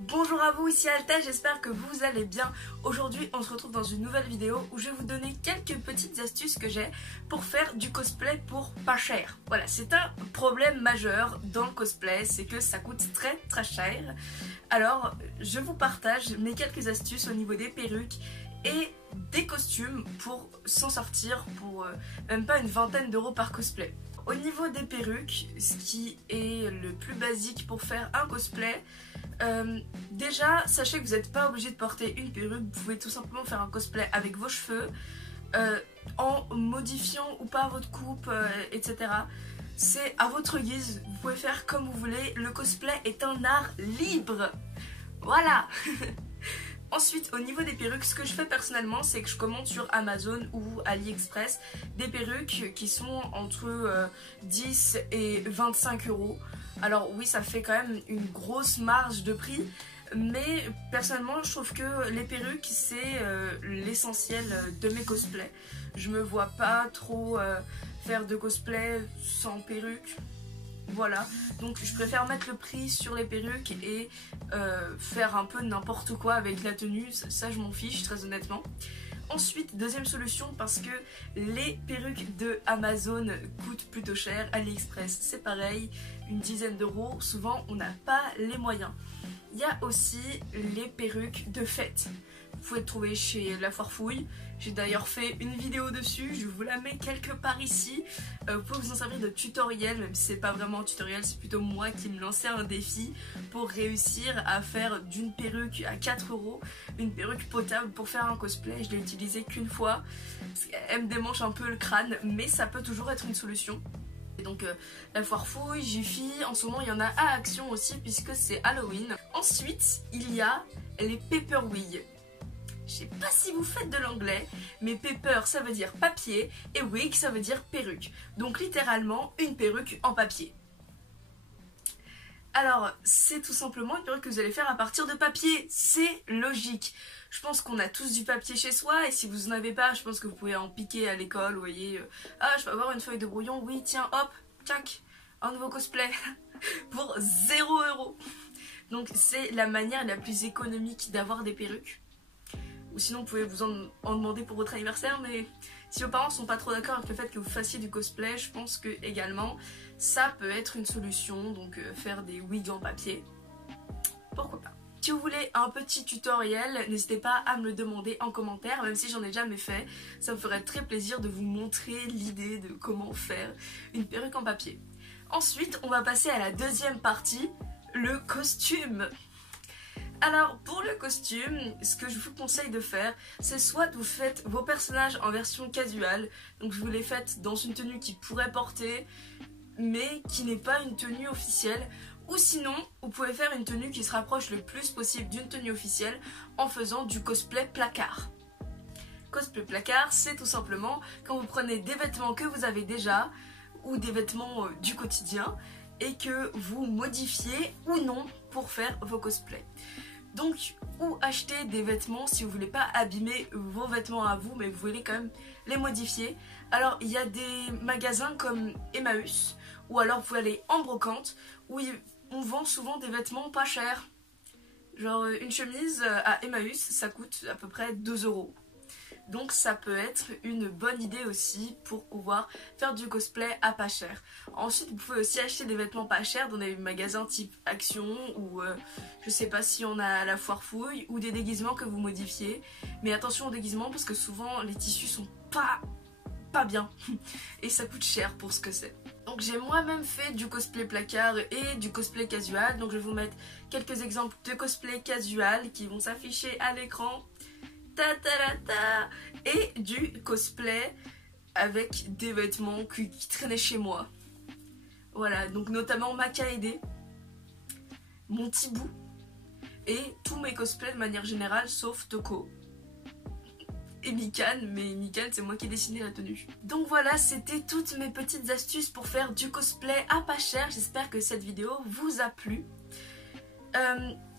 Bonjour à vous, ici Alta, j'espère que vous allez bien. Aujourd'hui on se retrouve dans une nouvelle vidéo où je vais vous donner quelques petites astuces que j'ai pour faire du cosplay pour pas cher. Voilà, c'est un problème majeur dans le cosplay, c'est que ça coûte très cher. Alors je vous partage mes quelques astuces au niveau des perruques et des costumes pour s'en sortir pour même pas une vingtaine d'euros par cosplay. Au niveau des perruques, ce qui est le plus basique pour faire un cosplay, déjà sachez que vous n'êtes pas obligé de porter une perruque, vous pouvez tout simplement faire un cosplay avec vos cheveux, en modifiant ou pas votre coupe, etc. C'est à votre guise, vous pouvez faire comme vous voulez, le cosplay est un art libre. Voilà. Ensuite, au niveau des perruques, ce que je fais personnellement, c'est que je commande sur Amazon ou AliExpress des perruques qui sont entre 10 et 25 euros. Alors oui, ça fait quand même une grosse marge de prix, mais personnellement, je trouve que les perruques, c'est l'essentiel de mes cosplays. Je me vois pas trop faire de cosplay sans perruque. Voilà, donc je préfère mettre le prix sur les perruques et faire un peu n'importe quoi avec la tenue, ça je m'en fiche très honnêtement. Ensuite, deuxième solution, parce que les perruques de Amazon coûtent plutôt cher, AliExpress c'est pareil, une dizaine d'euros, souvent on n'a pas les moyens. Il y a aussi les perruques de fête. Vous pouvez le trouver chez La Foire Fouille. J'ai d'ailleurs fait une vidéo dessus, je vous la mets quelque part ici. Vous pouvez vous en servir de tutoriel, même si c'est pas vraiment un tutoriel, c'est plutôt moi qui me lançais un défi pour réussir à faire d'une perruque à 4 euros une perruque potable pour faire un cosplay. Je l'ai utilisée qu'une fois, parce qu'elle me démange un peu le crâne, mais ça peut toujours être une solution. Et donc La Foire Fouille, Jiffy, en ce moment il y en a à Action aussi puisque c'est Halloween. Ensuite, il y a les paper wigs. Je sais pas si vous faites de l'anglais, mais paper ça veut dire papier et wig ça veut dire perruque. Donc littéralement une perruque en papier. Alors c'est tout simplement une perruque que vous allez faire à partir de papier, c'est logique. Je pense qu'on a tous du papier chez soi et si vous en avez pas, je pense que vous pouvez en piquer à l'école, vous voyez. Ah, je peux avoir une feuille de brouillon, oui tiens hop, tac, un nouveau cosplay pour 0 €. Donc c'est la manière la plus économique d'avoir des perruques. Ou sinon vous pouvez vous en demander pour votre anniversaire, mais si vos parents sont pas trop d'accord avec le fait que vous fassiez du cosplay, je pense que également ça peut être une solution, donc faire des wigs en papier, pourquoi pas. Si vous voulez un petit tutoriel, n'hésitez pas à me le demander en commentaire, même si j'en ai jamais fait, ça me ferait très plaisir de vous montrer l'idée de comment faire une perruque en papier. Ensuite, on va passer à la deuxième partie, le costume. Alors pour le costume, ce que je vous conseille de faire, c'est soit vous faites vos personnages en version casual, donc vous les faites dans une tenue qu'ils pourraient porter, mais qui n'est pas une tenue officielle, ou sinon vous pouvez faire une tenue qui se rapproche le plus possible d'une tenue officielle en faisant du cosplay placard. Cosplay placard, c'est tout simplement quand vous prenez des vêtements que vous avez déjà, ou des vêtements du quotidien, et que vous modifiez ou non pour faire vos cosplays. Donc, ou acheter des vêtements si vous voulez pas abîmer vos vêtements à vous, mais vous voulez quand même les modifier. Alors, il y a des magasins comme Emmaüs, ou alors vous pouvez aller en brocante, où on vend souvent des vêtements pas chers. Genre, une chemise à Emmaüs, ça coûte à peu près 2 €. Donc ça peut être une bonne idée aussi pour pouvoir faire du cosplay à pas cher. Ensuite vous pouvez aussi acheter des vêtements pas chers dans des magasins type Action ou je sais pas si on a à La Foire Fouille, ou des déguisements que vous modifiez. Mais attention aux déguisements parce que souvent les tissus sont pas bien et ça coûte cher pour ce que c'est. Donc j'ai moi-même fait du cosplay placard et du cosplay casual, donc je vais vous mettre quelques exemples de cosplay casual qui vont s'afficher à l'écran. Et du cosplay avec des vêtements qui traînaient chez moi. Voilà, donc notamment ma Kaede, mon Tibou et tous mes cosplays de manière générale sauf Toko et Mikan, mais Mikan c'est moi qui ai dessiné la tenue. Donc voilà, c'était toutes mes petites astuces pour faire du cosplay à pas cher. J'espère que cette vidéo vous a plu.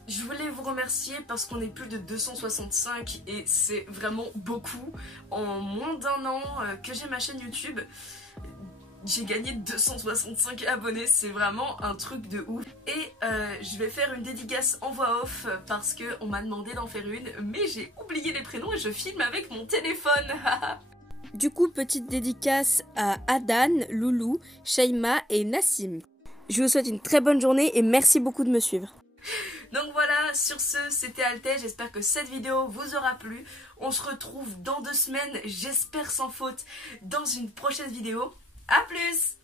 Je voulais vous remercier parce qu'on est plus de 265 et c'est vraiment beaucoup en moins d'1 an que j'ai ma chaîne YouTube. j'ai gagné 265 abonnés, c'est vraiment un truc de ouf. Et je vais faire une dédicace en voix off parce qu'on m'a demandé d'en faire une, mais j'ai oublié les prénoms et je filme avec mon téléphone. Du coup, petite dédicace à Adan, Loulou, Shaima et Nassim. Je vous souhaite une très bonne journée et merci beaucoup de me suivre. Donc voilà, sur ce, c'était Althea, j'espère que cette vidéo vous aura plu. On se retrouve dans 2 semaines, j'espère sans faute, dans une prochaine vidéo. A plus!